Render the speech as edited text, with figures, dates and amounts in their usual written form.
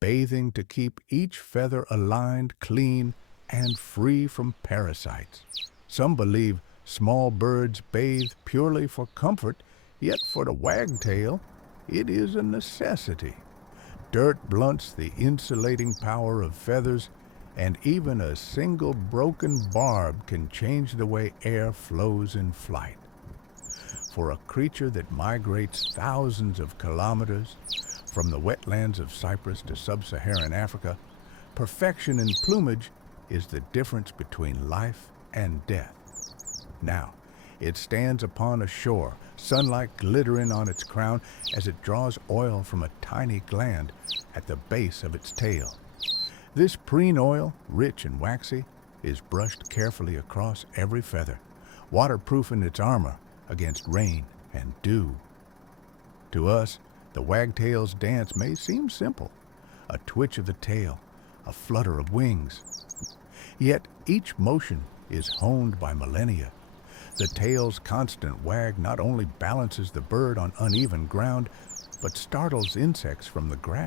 bathing to keep each feather aligned, clean, and free from parasites. Some believe small birds bathe purely for comfort, yet for the wagtail, it is a necessity. Dirt blunts the insulating power of feathers, and even a single broken barb can change the way air flows in flight. For a creature that migrates thousands of kilometers, from the wetlands of Cyprus to sub-Saharan Africa, perfection in plumage is the difference between life and death. Now, it stands upon a shore, sunlight glittering on its crown as it draws oil from a tiny gland at the base of its tail. This preen oil, rich and waxy, is brushed carefully across every feather, waterproofing its armor against rain and dew. To us, the wagtail's dance may seem simple, a twitch of the tail, a flutter of wings. Yet each motion is honed by millennia. The tail's constant wag not only balances the bird on uneven ground, but startles insects from the grass.